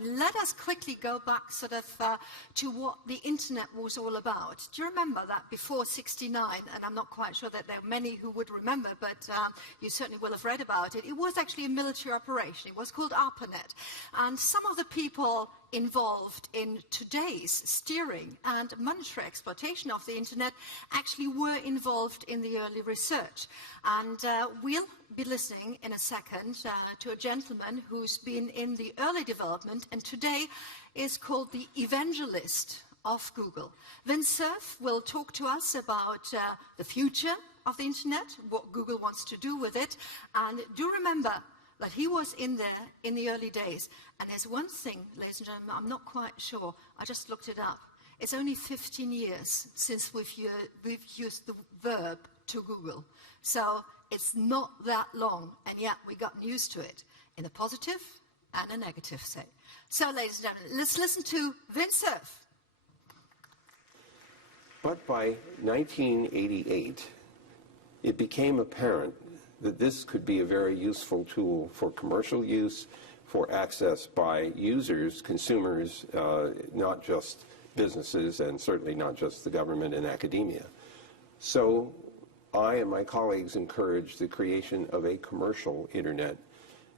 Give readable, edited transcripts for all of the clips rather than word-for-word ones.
let us quickly go back sort of to what the internet was all about. Do you remember that before '69, and I'm not quite sure that there are many who would remember, but you certainly will have read about it. It was actually a military operation. It was called ARPANET. And some of the people involved in today's steering and monetary exploitation of the internet actually were involved in the early research. And we'll be listening in a second to a gentleman who's been in the early development and today is called the Evangelist of Google. Vince Cerf will talk to us about the future of the internet, what Google wants to do with it, and do remember that he was in there in the early days. And there's one thing, ladies and gentlemen, I'm not quite sure. I just looked it up. It's only 15 years since we've used the verb to Google. So it's not that long, and yet we got used to it in a positive and a negative way. So, ladies and gentlemen, let's listen to Vince Cerf. But by 1988, it became apparent that this could be a very useful tool for commercial use, for access by users, consumers, not just businesses, and certainly not just the government and academia. So I and my colleagues encouraged the creation of a commercial internet.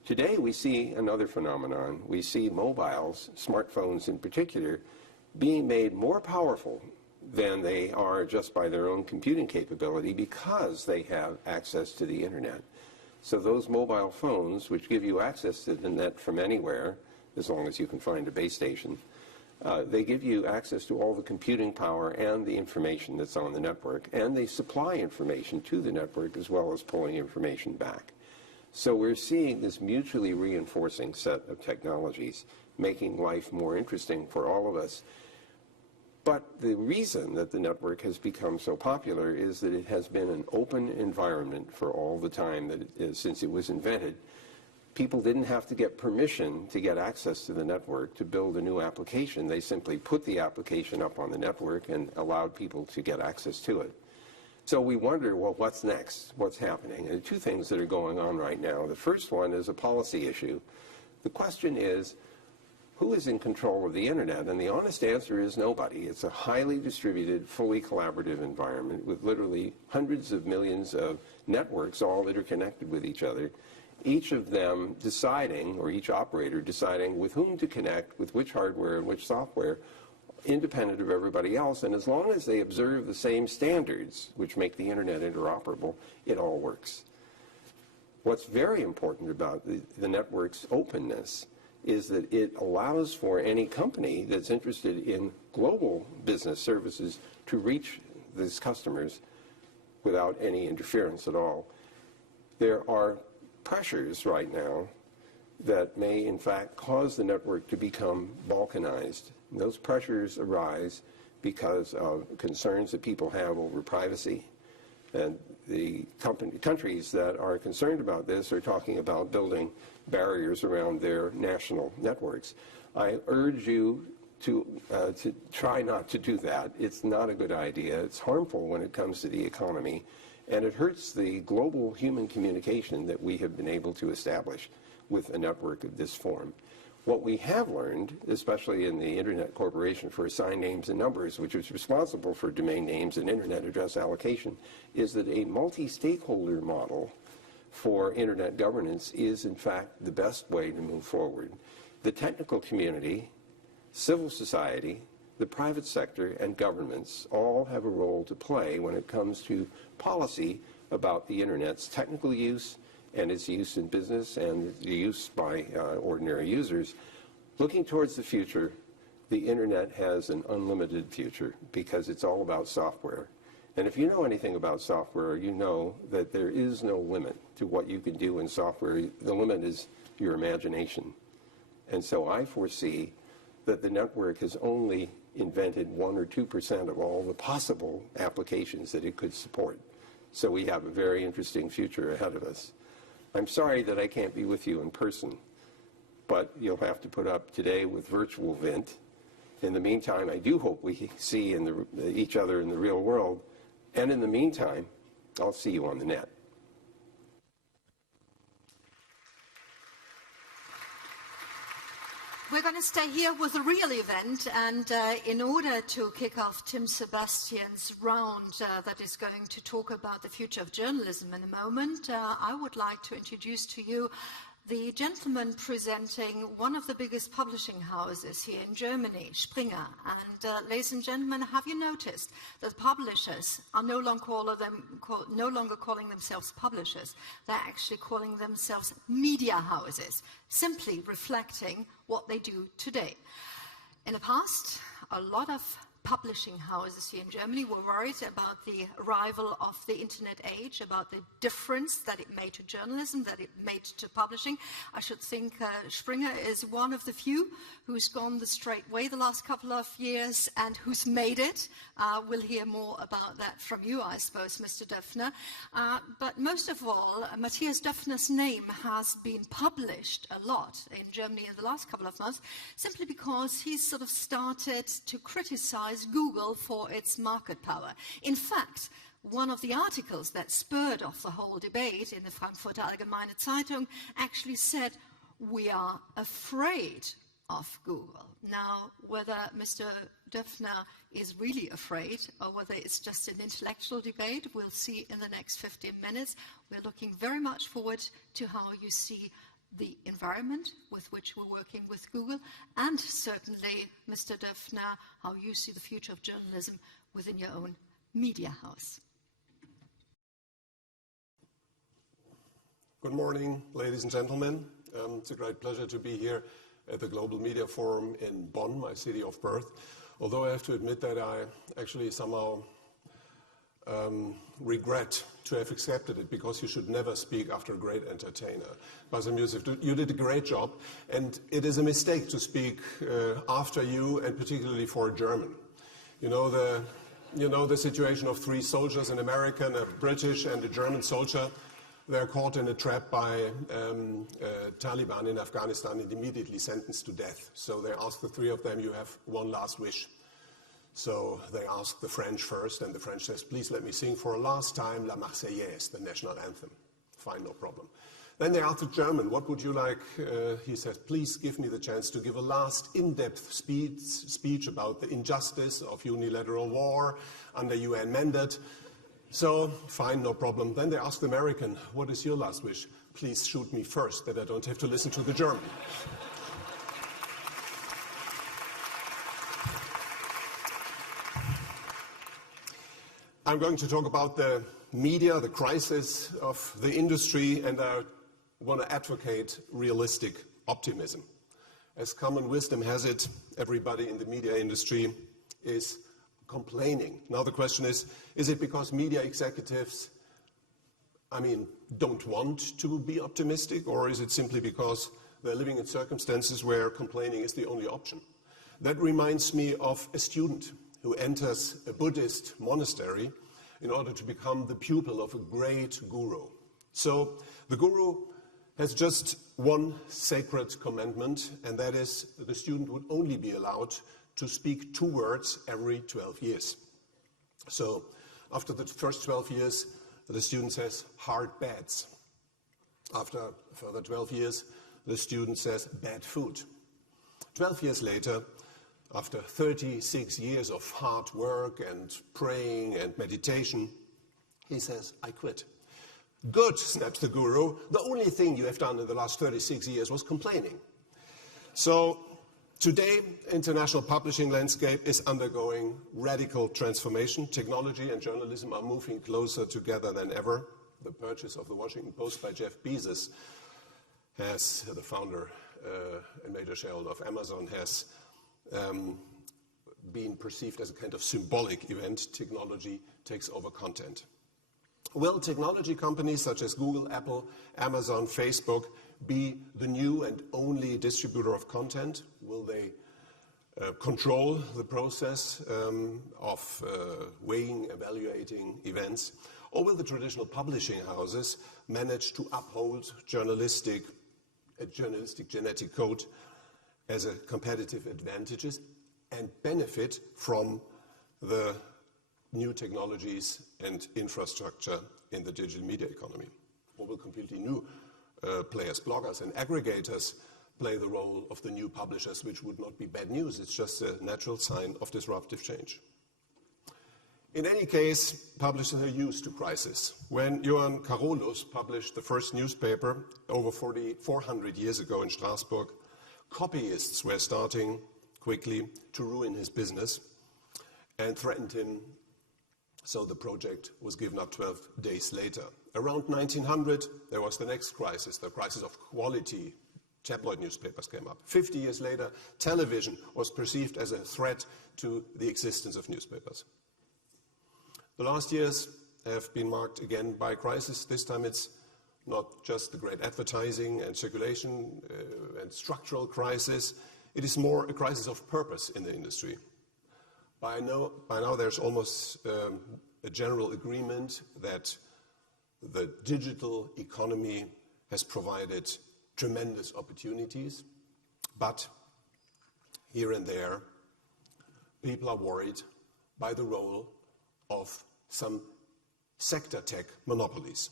Today we see another phenomenon. We see mobiles, smartphones in particular, being made more powerful than they are just by their own computing capability because they have access to the internet. So those mobile phones, which give you access to the net from anywhere, as long as you can find a base station, they give you access to all the computing power and the information that's on the network, and they supply information to the network as well as pulling information back. So we're seeing this mutually reinforcing set of technologies making life more interesting for all of us. But the reason that the network has become so popular is that it has been an open environment for all the time that it is, since it was invented. People didn't have to get permission to get access to the network to build a new application. They simply put the application up on the network and allowed people to get access to it. So we wonder, well, what's next? What's happening? And there are two things that are going on right now. The first one is a policy issue. The question is, who is in control of the internet? And the honest answer is nobody. It's a highly distributed, fully collaborative environment with literally hundreds of millions of networks all interconnected with each other, each of them deciding, or each operator deciding with whom to connect, with which hardware and which software, independent of everybody else. And as long as they observe the same standards, which make the internet interoperable, it all works. What's very important about the network's openness is that it allows for any company that's interested in global business services to reach these customers without any interference at all. There are pressures right now that may in fact cause the network to become balkanized. And those pressures arise because of concerns that people have over privacy. And the countries that are concerned about this are talking about building barriers around their national networks. I urge you to try not to do that. It's not a good idea. It's harmful when it comes to the economy, and it hurts the global human communication that we have been able to establish with a network of this form. What we have learned, especially in the Internet Corporation for Assigned Names and Numbers, which is responsible for domain names and internet address allocation, is that a multi-stakeholder model for internet governance is in fact the best way to move forward. The technical community, civil society, the private sector, and governments all have a role to play when it comes to policy about the internet's technical use and its use in business and the use by ordinary users. Looking towards the future, the internet has an unlimited future because it's all about software. And if you know anything about software, you know that there is no limit to what you can do in software. The limit is your imagination. And so I foresee that the network has only invented 1 or 2% of all the possible applications that it could support. So we have a very interesting future ahead of us. I'm sorry that I can't be with you in person, but you'll have to put up today with virtual Vint. In the meantime, I do hope we see each other in the real world. And in the meantime, I'll see you on the net. We're going to stay here with a real event, and in order to kick off Tim Sebastian's round that is going to talk about the future of journalism in a moment, I would like to introduce to you the gentleman presenting one of the biggest publishing houses here in Germany, Springer. And ladies and gentlemen, have you noticed that publishers are no longer calling themselves publishers? They're actually calling themselves media houses, simply reflecting what they do today. In the past, a lot of publishing houses here in Germany were worried about the arrival of the internet age, about the difference that it made to journalism, that it made to publishing. I should think Springer is one of the few who's gone the straight way the last couple of years and who's made it. We'll hear more about that from you, I suppose, Mr. Döpfner. But most of all, Mathias Döpfner's name has been published a lot in Germany in the last couple of months, simply because he's sort of started to criticize Google for its market power. In fact, one of the articles that spurred off the whole debate in the Frankfurter Allgemeine Zeitung actually said, "We are afraid of Google." Now, whether Mr. Döpfner is really afraid or whether it's just an intellectual debate, we'll see in the next 15 minutes. We're looking very much forward to how you see the environment with which we're working with Google, and certainly, Mr. Döpfner, how you see the future of journalism within your own media house. Good morning, ladies and gentlemen. It's a great pleasure to be here at the Global Media Forum in Bonn, my city of birth. Although I have to admit that I actually somehow regret to have accepted it, because you should never speak after a great entertainer. Basim Youssef, you did a great job, and it is a mistake to speak after you, and particularly for a German. You know the situation of three soldiers, an American, a British, and a German soldier. They're caught in a trap by Taliban in Afghanistan and immediately sentenced to death. So they ask the three of them, "You have one last wish." So they ask the French first, and the French says, "Please let me sing for a last time La Marseillaise, the national anthem." Fine, no problem. Then they ask the German, "What would you like?" He says, "Please give me the chance to give a last in-depth speech about the injustice of unilateral war under UN mandate." So, fine, no problem. Then they ask the American, "What is your last wish?" "Please shoot me first, that I don't have to listen to the German." I'm going to talk about the media, the crisis of the industry, and I want to advocate realistic optimism. As common wisdom has it, everybody in the media industry is complaining. Now the question is it because media executives, don't want to be optimistic, or is it simply because they're living in circumstances where complaining is the only option? That reminds me of a student who enters a Buddhist monastery in order to become the pupil of a great guru. So the guru has just one sacred commandment, and that is the student would only be allowed to speak 2 words every 12 years. So after the first 12 years, the student says hard bads. After further 12 years, the student says bad food. 12 years later, after 36 years of hard work and praying and meditation, he says, "I quit." "Good," snaps the guru. "The only thing you have done in the last 36 years was complaining." So today, international publishing landscape is undergoing radical transformation. Technology and journalism are moving closer together than ever. The purchase of the Washington Post by Jeff Bezos, the founder and major shareholder of Amazon, has been perceived as a kind of symbolic event. Technology takes over content. Will technology companies such as Google, Apple, Amazon, Facebook be the new and only distributor of content? Will they control the process of weighing, evaluating events? Or will the traditional publishing houses manage to uphold journalistic genetic code as a competitive advantage and benefit from the new technologies and infrastructure in the digital media economy? Or will completely new players, bloggers and aggregators, play the role of the new publishers, which would not be bad news. It's just a natural sign of disruptive change. In any case, publishers are used to crisis. When Johann Carolus published the first newspaper over 400 years ago in Strasbourg, copyists were starting quickly to ruin his business and threatened him, so the project was given up 12 days later. Around 1900, there was the next crisis, the crisis of quality. Tabloid newspapers came up. 50 years later, television was perceived as a threat to the existence of newspapers. The last years have been marked again by crisis. This time it's not just the great advertising and circulation and structural crisis. It is more a crisis of purpose in the industry. By now there's almost a general agreement that the digital economy has provided tremendous opportunities, but here and there people are worried by the role of some sector tech monopolies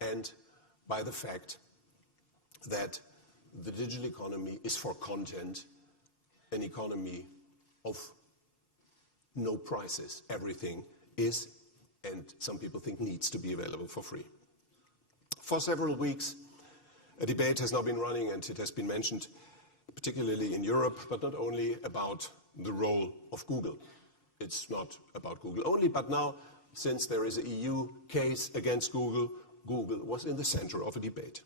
and by the fact that the digital economy is for content an economy of no prices. Everything is, and some people think needs to be available for free. For several weeks, a debate has now been running, and it has been mentioned, particularly in Europe, but not only about the role of Google. It's not about Google only, but now, since there is an EU case against Google, Google was in the center of a debate.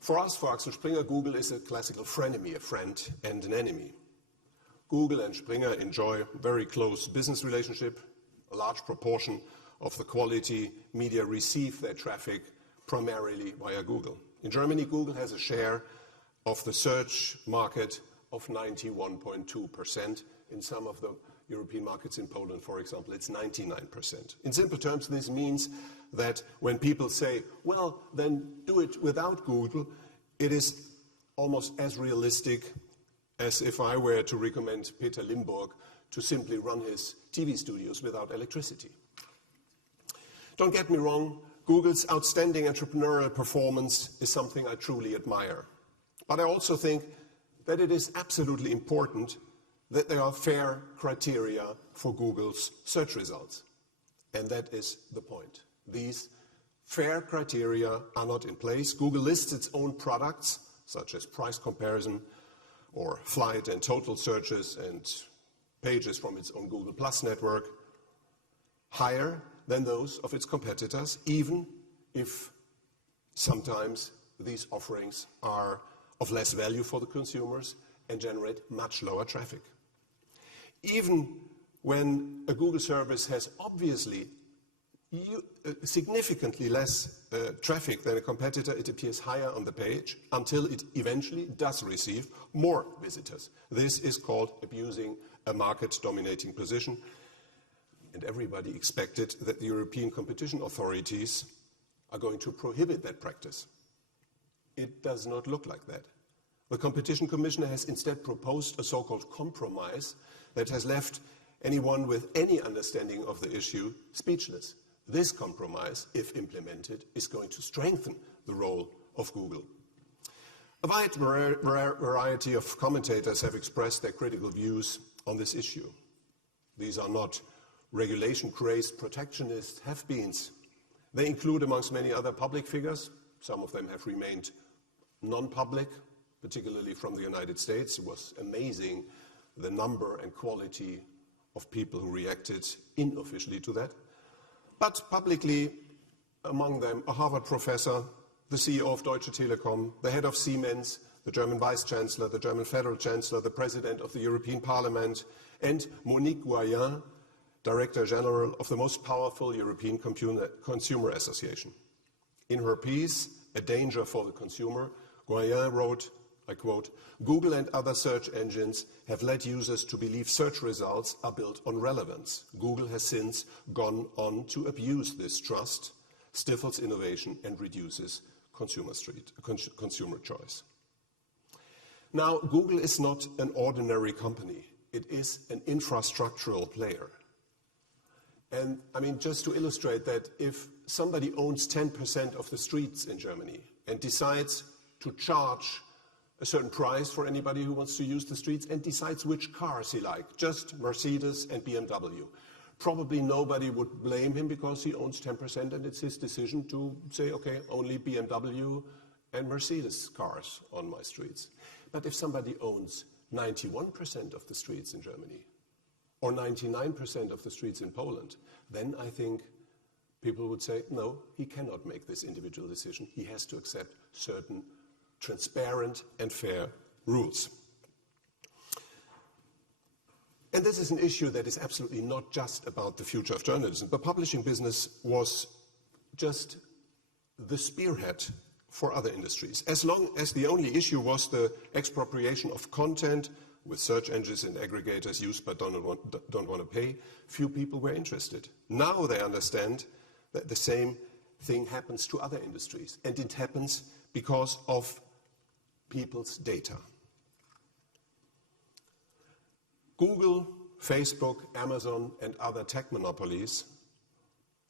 For us, for Axel Springer, Google is a classical frenemy, a friend and an enemy. Google and Springer enjoy a very close business relationship. A large proportion of the quality media receive their traffic primarily via Google. In Germany, Google has a share of the search market of 91.2%. In some of the European markets, in Poland, for example, it's 99%. In simple terms, this means that when people say, well, then do it without Google, it is almost as realistic as if I were to recommend Peter Limburg to simply run his TV studios without electricity. Don't get me wrong, Google's outstanding entrepreneurial performance is something I truly admire. But I also think that it is absolutely important that there are fair criteria for Google's search results. And that is the point. These fair criteria are not in place. Google lists its own products, such as price comparison or flight and total searches and pages from its own Google Plus network, higher than those of its competitors, even if sometimes these offerings are of less value for the consumers and generate much lower traffic. Even when a Google service has obviously significantly less traffic than a competitor, it appears higher on the page until it eventually does receive more visitors. This is called abusing a market-dominating position, and everybody expected that the European competition authorities are going to prohibit that practice. It does not look like that. The Competition Commissioner has instead proposed a so-called compromise that has left anyone with any understanding of the issue speechless. This compromise, if implemented, is going to strengthen the role of Google. A wide variety of commentators have expressed their critical views on this issue. These are not regulation-crazed protectionist have-beens. They include, amongst many other public figures, some of them have remained non-public, particularly from the United States. It was amazing the number and quality of people who reacted unofficially to that. But publicly, among them, a Harvard professor, the CEO of Deutsche Telekom, the head of Siemens, the German Vice-Chancellor, the German Federal Chancellor, the President of the European Parliament, and Monique Goyen, Director General of the most powerful European Consumer Association. In her piece, A Danger for the Consumer, Goyen wrote, I quote, "Google and other search engines have led users to believe search results are built on relevance. Google has since gone on to abuse this trust, stifles innovation, and reduces consumer choice." Now, Google is not an ordinary company. It is an infrastructural player. And I mean, just to illustrate that, if somebody owns 10% of the streets in Germany and decides to charge a certain price for anybody who wants to use the streets and decides which cars he likes, just Mercedes and BMW. Probably nobody would blame him because he owns 10% and it's his decision to say, okay, only BMW and Mercedes cars on my streets. But if somebody owns 91% of the streets in Germany or 99% of the streets in Poland, then I think people would say, no, he cannot make this individual decision. He has to accept certain transparent and fair rules. And this is an issue that is absolutely not just about the future of journalism. The publishing business was just the spearhead for other industries. As long as the only issue was the expropriation of content with search engines and aggregators used but don't want to pay, few people were interested. Now they understand that the same thing happens to other industries, and it happens because of people's data. Google, Facebook, Amazon, and other tech monopolies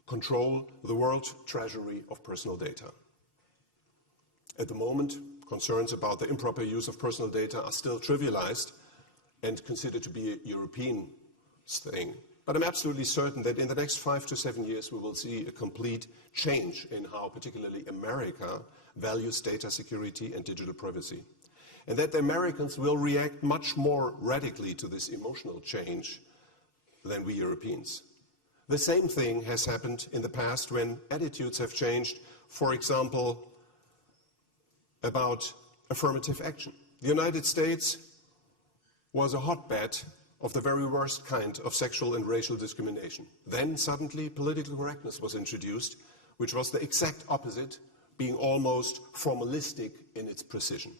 control the world treasury of personal data. At the moment, concerns about the improper use of personal data are still trivialized and considered to be a European thing. But I'm absolutely certain that in the next 5 to 7 years we will see a complete change in how particularly America values data security and digital privacy. And that the Americans will react much more radically to this emotional change than we Europeans. The same thing has happened in the past when attitudes have changed, for example, about affirmative action. The United States was a hotbed of the very worst kind of sexual and racial discrimination. Then suddenly political correctness was introduced, which was the exact opposite, being almost formalistic in its precision.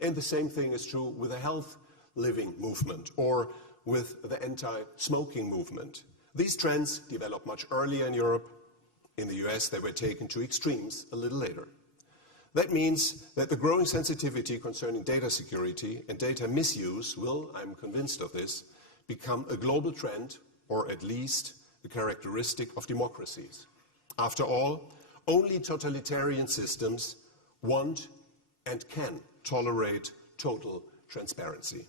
And the same thing is true with the health living movement or with the anti-smoking movement. These trends developed much earlier in Europe. In the US, they were taken to extremes a little later. That means that the growing sensitivity concerning data security and data misuse will, I'm convinced of this, become a global trend, or at least a characteristic of democracies. After all, only totalitarian systems want and can tolerate total transparency.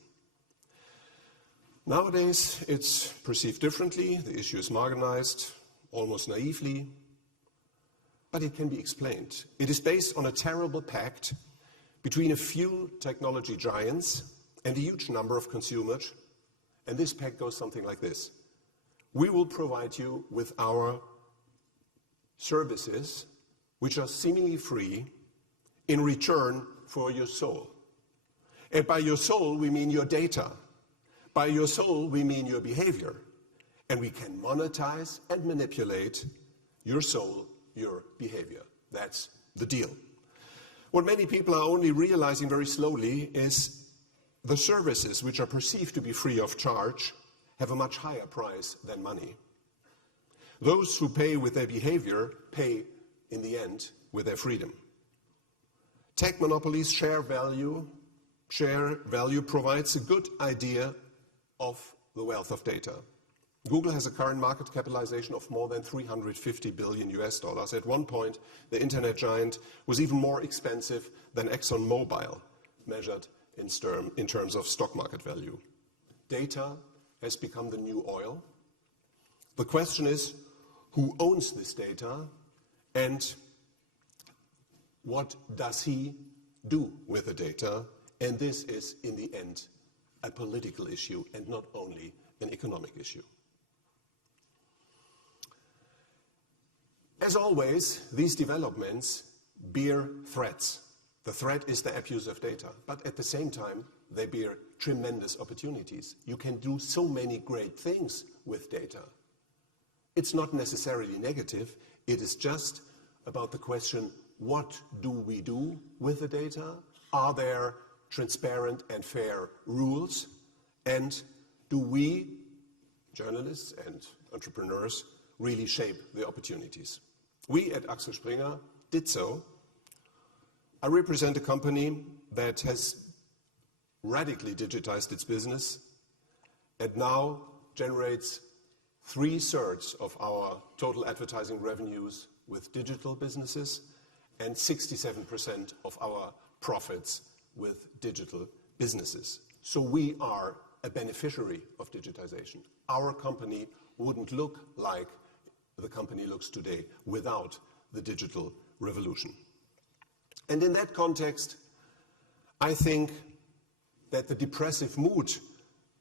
Nowadays, it's perceived differently. The issue is marginalized, almost naively, but it can be explained. It is based on a terrible pact between a few technology giants and a huge number of consumers, and this pact goes something like this. We will provide you with our services, which are seemingly free, in return for your soul. And by your soul, we mean your data. By your soul, we mean your behavior. And we can monetize and manipulate your soul, your behavior. That's the deal. What many people are only realizing very slowly is the services which are perceived to be free of charge have a much higher price than money. Those who pay with their behavior pay, in the end, with their freedom. Tech monopolies share value provides a good idea of the wealth of data. Google has a current market capitalization of more than 350 billion US dollars. At one point, the internet giant was even more expensive than ExxonMobil, measured in terms of stock market value. Data has become the new oil. The question is, who owns this data and what does he do with the data? And this is, in the end, a political issue and not only an economic issue. As always, these developments bear threats. The threat is the abuse of data, but at the same time, they bear tremendous opportunities. You can do so many great things with data. It's not necessarily negative. It is just about the question, what do we do with the data? Are there transparent and fair rules? And do we, journalists and entrepreneurs, really shape the opportunities? We at Axel Springer did so. I represent a company that has radically digitized its business and now generates 3/3 of our total advertising revenues with digital businesses and 67% of our profits with digital businesses. So we are a beneficiary of digitization. Our company wouldn't look like the company looks today without the digital revolution. And in that context, I think that the depressive mood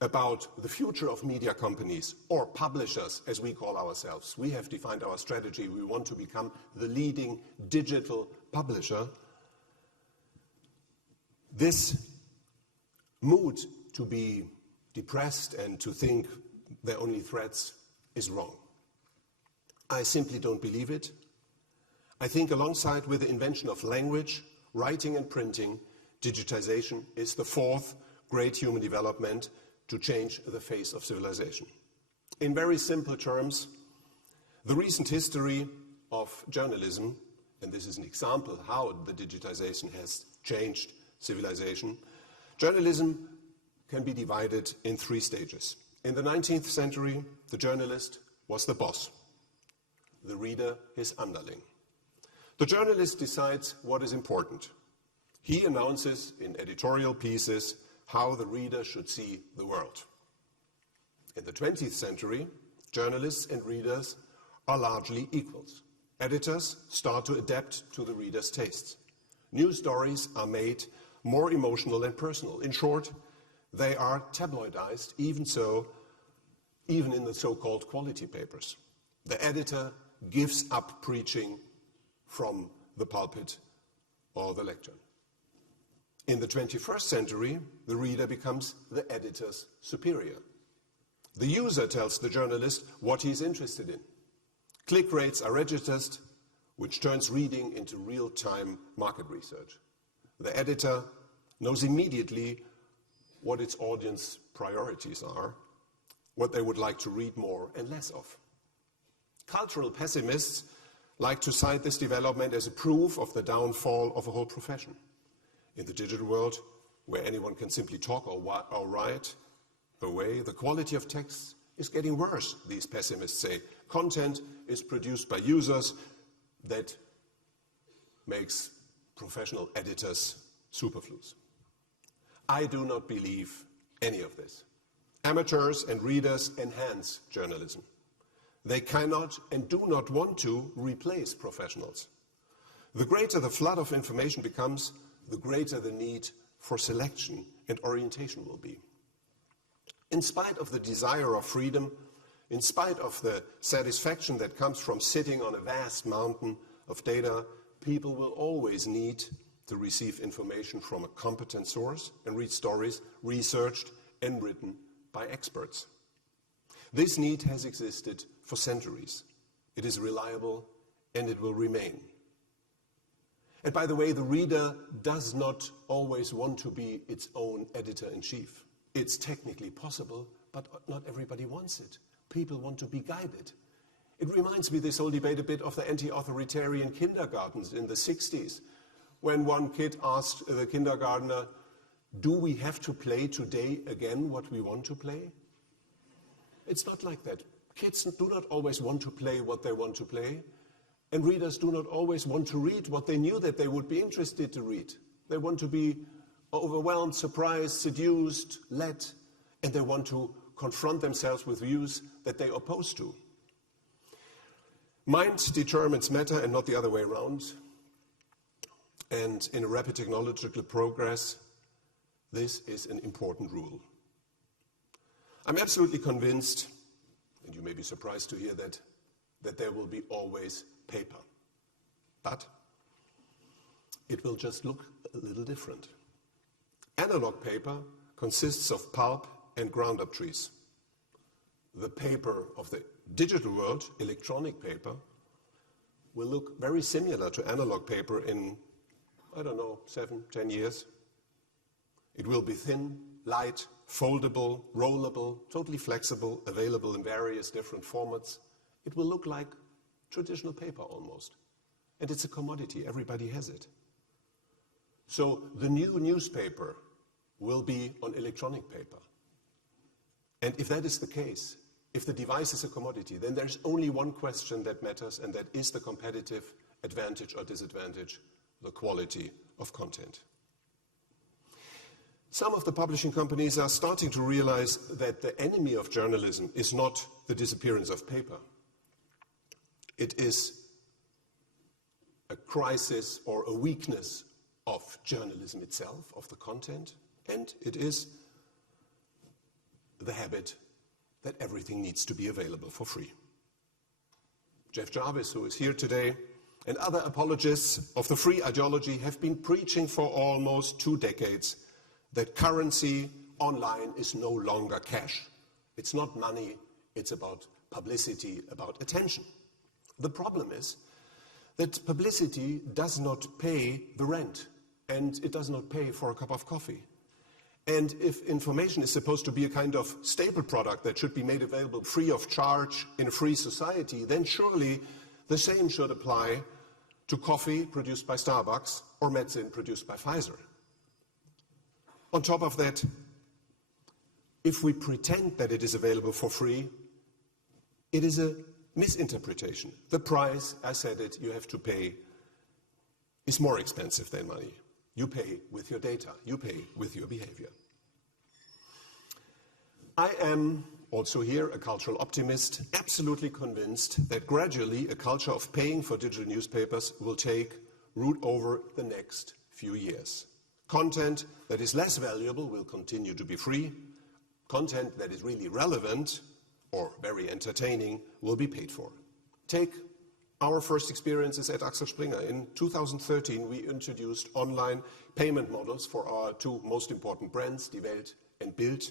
about the future of media companies, or publishers as we call ourselves, we have defined our strategy, we want to become the leading digital publisher. This mood to be depressed and to think they're only threats is wrong. I simply don't believe it. I think alongside with the invention of language, writing and printing, digitization is the fourth great human development to change the face of civilization. In very simple terms, the recent history of journalism, and this is an example how the digitization has changed civilization, journalism can be divided in three stages. In the 19th century, the journalist was the boss, the reader his underling. The journalist decides what is important. He announces in editorial pieces how the reader should see the world. In the 20th century, journalists and readers are largely equals. Editors start to adapt to the reader's tastes. New stories are made more emotional and personal. In short, they are tabloidized, even in the so-called quality papers. The editor gives up preaching from the pulpit or the lectern. In the 21st century, the reader becomes the editor's superior. The user tells the journalist what he's interested in. Click rates are registered, which turns reading into real-time market research. The editor knows immediately what its audience priorities are, what they would like to read more and less of. Cultural pessimists like to cite this development as a proof of the downfall of a whole profession. In the digital world, where anyone can simply talk or write away, the quality of text is getting worse, these pessimists say. Content is produced by users that makes professional editors superfluous. I do not believe any of this. Amateurs and readers enhance journalism. They cannot and do not want to replace professionals. The greater the flood of information becomes, the greater the need for selection and orientation will be. In spite of the desire of freedom, in spite of the satisfaction that comes from sitting on a vast mountain of data, people will always need to receive information from a competent source and read stories researched and written by experts. This need has existed for centuries. It is reliable and it will remain. And by the way, the reader does not always want to be its own editor-in-chief. It's technically possible, but not everybody wants it. People want to be guided. It reminds me, this whole debate, a bit of the anti-authoritarian kindergartens in the 60s, when one kid asked the kindergartner, do we have to play today again what we want to play? It's not like that. Kids do not always want to play what they want to play. And readers do not always want to read what they knew that they would be interested to read. They want to be overwhelmed, surprised, seduced, led, and they want to confront themselves with views that they oppose to. Mind determines matter and not the other way around. And in a rapid technological progress, this is an important rule. I'm absolutely convinced, and you may be surprised to hear that there will be always paper. But it will just look a little different. Analog paper consists of pulp and ground-up trees. The paper of the digital world, electronic paper, will look very similar to analog paper in, 7, 10 years. It will be thin, light, foldable, rollable, totally flexible, available in various different formats. It will look like traditional paper almost. And it's a commodity, everybody has it. So the new newspaper will be on electronic paper. And if that is the case, if the device is a commodity, then there's only one question that matters, and that is the competitive advantage or disadvantage, the quality of content. Some of the publishing companies are starting to realize that the enemy of journalism is not the disappearance of paper. It is a crisis or a weakness of journalism itself, of the content, and it is the habit that everything needs to be available for free. Jeff Jarvis, who is here today, and other apologists of the free ideology have been preaching for almost 2 decades that currency online is no longer cash. It's not money, it's about publicity, about attention. The problem is that publicity does not pay the rent, and it does not pay for a cup of coffee. And if information is supposed to be a kind of staple product that should be made available free of charge in a free society, then surely the same should apply to coffee produced by Starbucks or medicine produced by Pfizer. On top of that, if we pretend that it is available for free, it is a misinterpretation. The price, I said it, you have to pay is more expensive than money. You pay with your data, you pay with your behavior. I am also here a cultural optimist, absolutely convinced that gradually a culture of paying for digital newspapers will take root over the next few years. Content that is less valuable will continue to be free. Content that is really relevant or very entertaining will be paid for. Take our first experiences at Axel Springer. In 2013, we introduced online payment models for our 2 most important brands, Die Welt and Bild.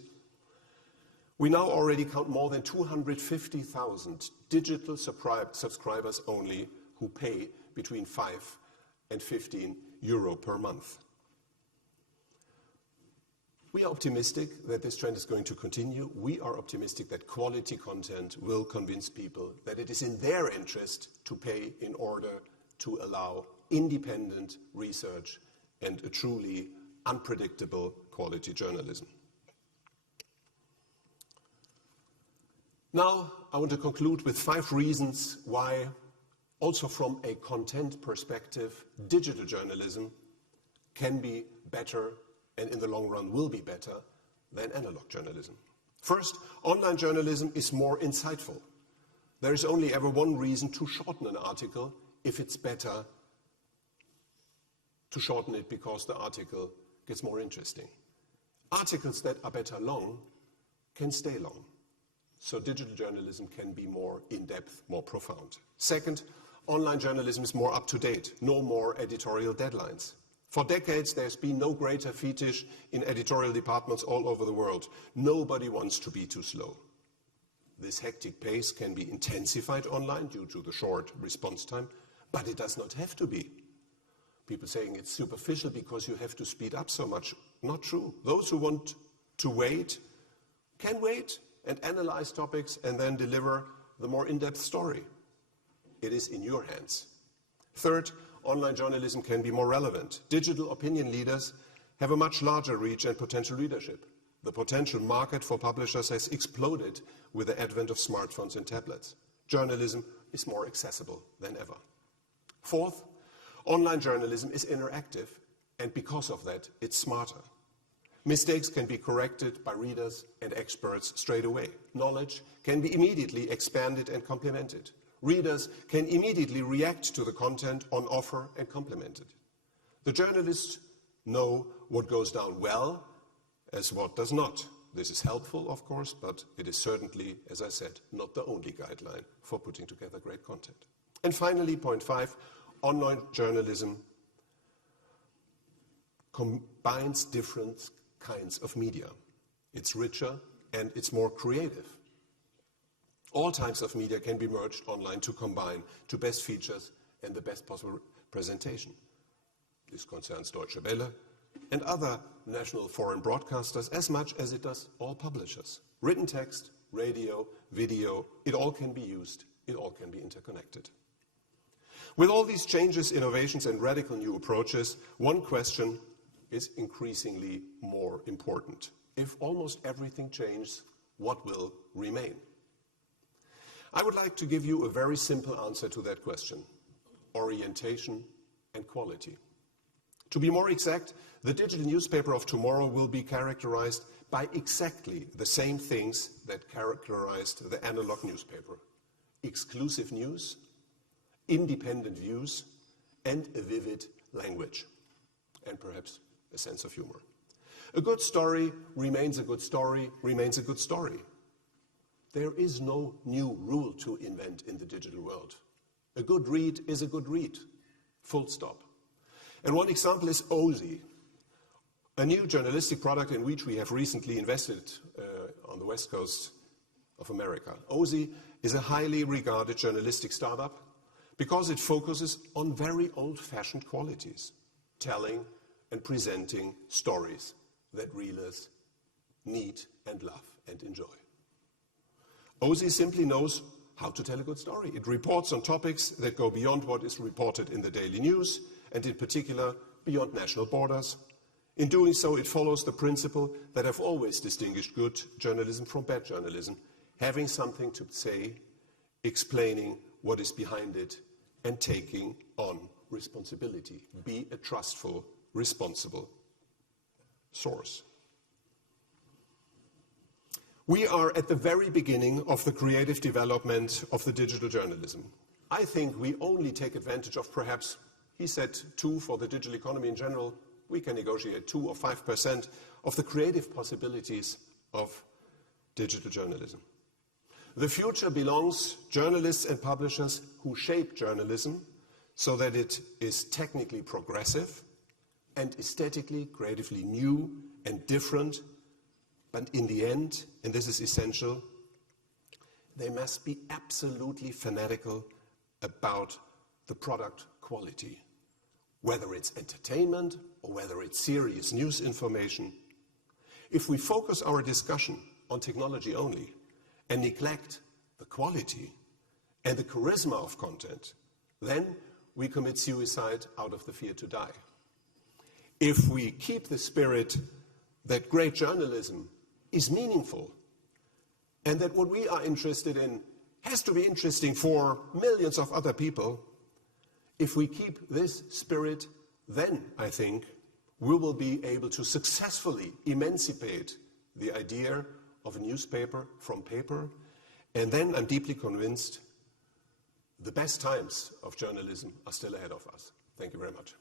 We now already count more than 250,000 digital subscribers only who pay between 5 and 15 euro per month. We are optimistic that this trend is going to continue. We are optimistic that quality content will convince people that it is in their interest to pay in order to allow independent research and a truly unpredictable quality journalism. Now, I want to conclude with 5 reasons why, also from a content perspective, digital journalism can be better and in the long run will be better than analog journalism. First, online journalism is more insightful. There is only ever one reason to shorten an article if it's better to shorten it because the article gets more interesting. Articles that are better long can stay long. So digital journalism can be more in-depth, more profound. Second, online journalism is more up-to-date, no more editorial deadlines. For decades, there's been no greater fetish in editorial departments all over the world. Nobody wants to be too slow. This hectic pace can be intensified online due to the short response time, but it does not have to be. People saying it's superficial because you have to speed up so much. Not true. Those who want to wait can wait and analyze topics and then deliver the more in-depth story. It is in your hands. Third, online journalism can be more relevant. Digital opinion leaders have a much larger reach and potential readership. The potential market for publishers has exploded with the advent of smartphones and tablets. Journalism is more accessible than ever. Fourth, online journalism is interactive, and because of that, it's smarter. Mistakes can be corrected by readers and experts straight away. Knowledge can be immediately expanded and complemented. Readers can immediately react to the content on offer and complement it. The journalists know what goes down well as what does not. This is helpful, of course, but it is certainly, as I said, not the only guideline for putting together great content. And finally, point 5, online journalism combines different kinds of media. It's richer and it's more creative. All types of media can be merged online to combine to best features and the best possible presentation. This concerns Deutsche Welle and other national foreign broadcasters as much as it does all publishers. Written text, radio, video, it all can be used, it all can be interconnected. With all these changes, innovations and radical new approaches, one question is increasingly more important. If almost everything changes, what will remain? I would like to give you a very simple answer to that question: orientation and quality. To be more exact, the digital newspaper of tomorrow will be characterized by exactly the same things that characterized the analog newspaper: exclusive news, independent views, and a vivid language, and perhaps a sense of humor. A good story remains a good story, remains a good story. There is no new rule to invent in the digital world. A good read is a good read, full stop. And one example is OSI, a new journalistic product in which we have recently invested on the west coast of America. OSI is a highly regarded journalistic startup because it focuses on very old-fashioned qualities, telling and presenting stories that readers need and love and enjoy. OSI simply knows how to tell a good story. It reports on topics that go beyond what is reported in the daily news, and in particular, beyond national borders. In doing so, it follows the principle that have always distinguished good journalism from bad journalism: having something to say, explaining what is behind it, and taking on responsibility. Be a trustful, responsible source. We are at the very beginning of the creative development of the digital journalism. I think we only take advantage of perhaps, he said 2 for the digital economy in general. We can negotiate 2 or 5% of the creative possibilities of digital journalism. The future belongs to journalists and publishers who shape journalism so that it is technically progressive and aesthetically, creatively new and different. But in the end, and this is essential, they must be absolutely fanatical about the product quality, whether it's entertainment or whether it's serious news information. If we focus our discussion on technology only and neglect the quality and the charisma of content, then we commit suicide out of the fear to die. If we keep the spirit that great journalism is meaningful and that what we are interested in has to be interesting for millions of other people, if we keep this spirit, then I think we will be able to successfully emancipate the idea of a newspaper from paper. And then I'm deeply convinced the best times of journalism are still ahead of us. Thank you very much.